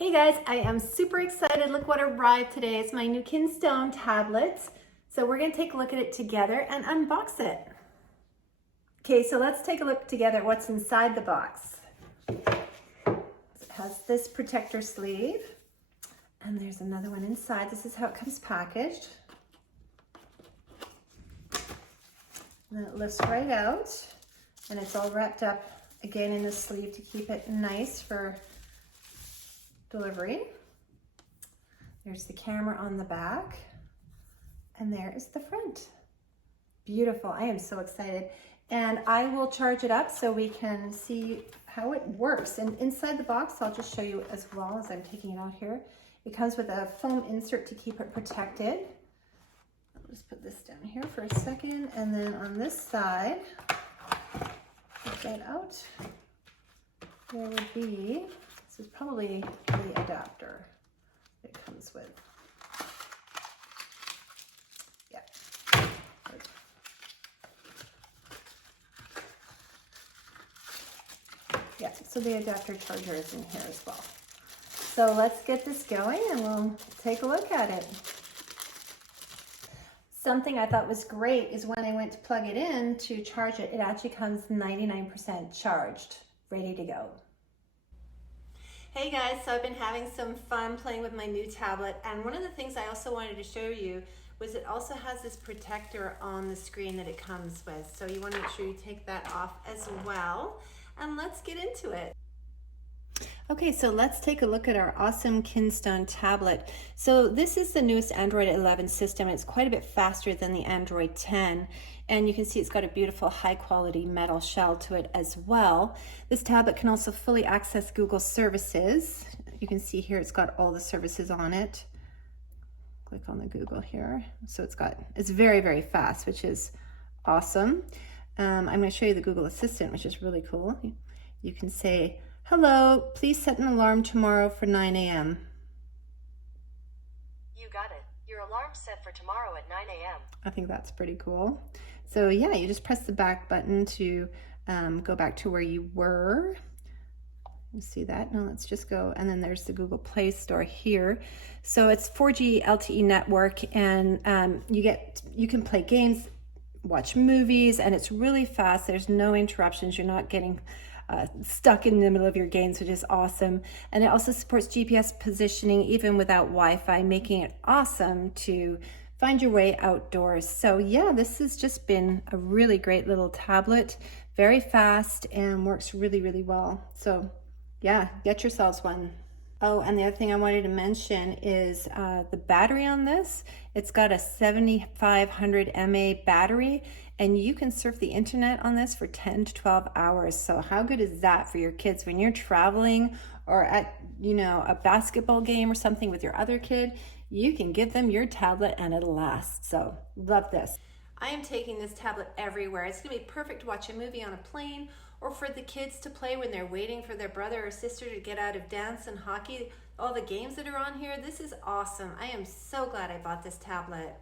Hey guys, I am super excited. Look what arrived today. It's my new Kinstone tablet. So we're gonna take a look at it together and unbox it. Okay, so let's take a look together at what's inside the box. It has this protector sleeve, and there's another one inside. This is how it comes packaged. And then it lifts right out, and it's all wrapped up again in the sleeve to keep it nice for delivery. There's the camera on the back, and there is the front. Beautiful. I am so excited. And I will charge it up so we can see how it works. And inside the box, I'll just show you as well as I'm taking it out here. It comes with a foam insert to keep it protected. I'll just put this down here for a second. And then on this side, take that out. There would be, this is probably the adapter it comes with. Yeah. Yeah, so the adapter charger is in here as well. So let's get this going and we'll take a look at it. Something I thought was great is when I went to plug it in to charge it, it actually comes 99% charged, ready to go. Hey guys, so I've been having some fun playing with my new tablet, and one of the things I also wanted to show you was it also has this protector on the screen that it comes with. So you want to make sure you take that off as well, and let's get into it. Okay, so let's take a look at our awesome Kinstone tablet. So this is the newest Android 11 system. It's quite a bit faster than the Android 10. And you can see it's got a beautiful high quality metal shell to it as well. This tablet can also fully access Google services. You can see here it's got all the services on it. Click on the Google here. So it's very, very fast, which is awesome. I'm going to show you the Google Assistant, which is really cool. You can say, "Hello, please set an alarm tomorrow for 9 a.m. You got it. Your alarm's set for tomorrow at 9 a.m. I think that's pretty cool. So yeah, you just press the back button to go back to where you were. You see that? Now let's just go, and then there's the Google Play Store here. So it's 4G LTE network, and you can play games, watch movies, and it's really fast. There's no interruptions. You're not getting stuck in the middle of your games, which is awesome. And it also supports GPS positioning even without Wi-Fi, making it awesome to find your way outdoors. So yeah, this has just been a really great little tablet, very fast and works really, really well. So yeah, get yourselves one. Oh, and the other thing I wanted to mention is the battery on this. It's got a 7500 mAh battery, and you can surf the internet on this for 10 to 12 hours. So how good is that for your kids when you're traveling or at, a basketball game or something with your other kid? You can give them your tablet and it'll last. So love this. I am taking this tablet everywhere. It's gonna be perfect to watch a movie on a plane, or for the kids to play when they're waiting for their brother or sister to get out of dance and hockey. All the games that are on here, this is awesome. I am so glad I bought this tablet.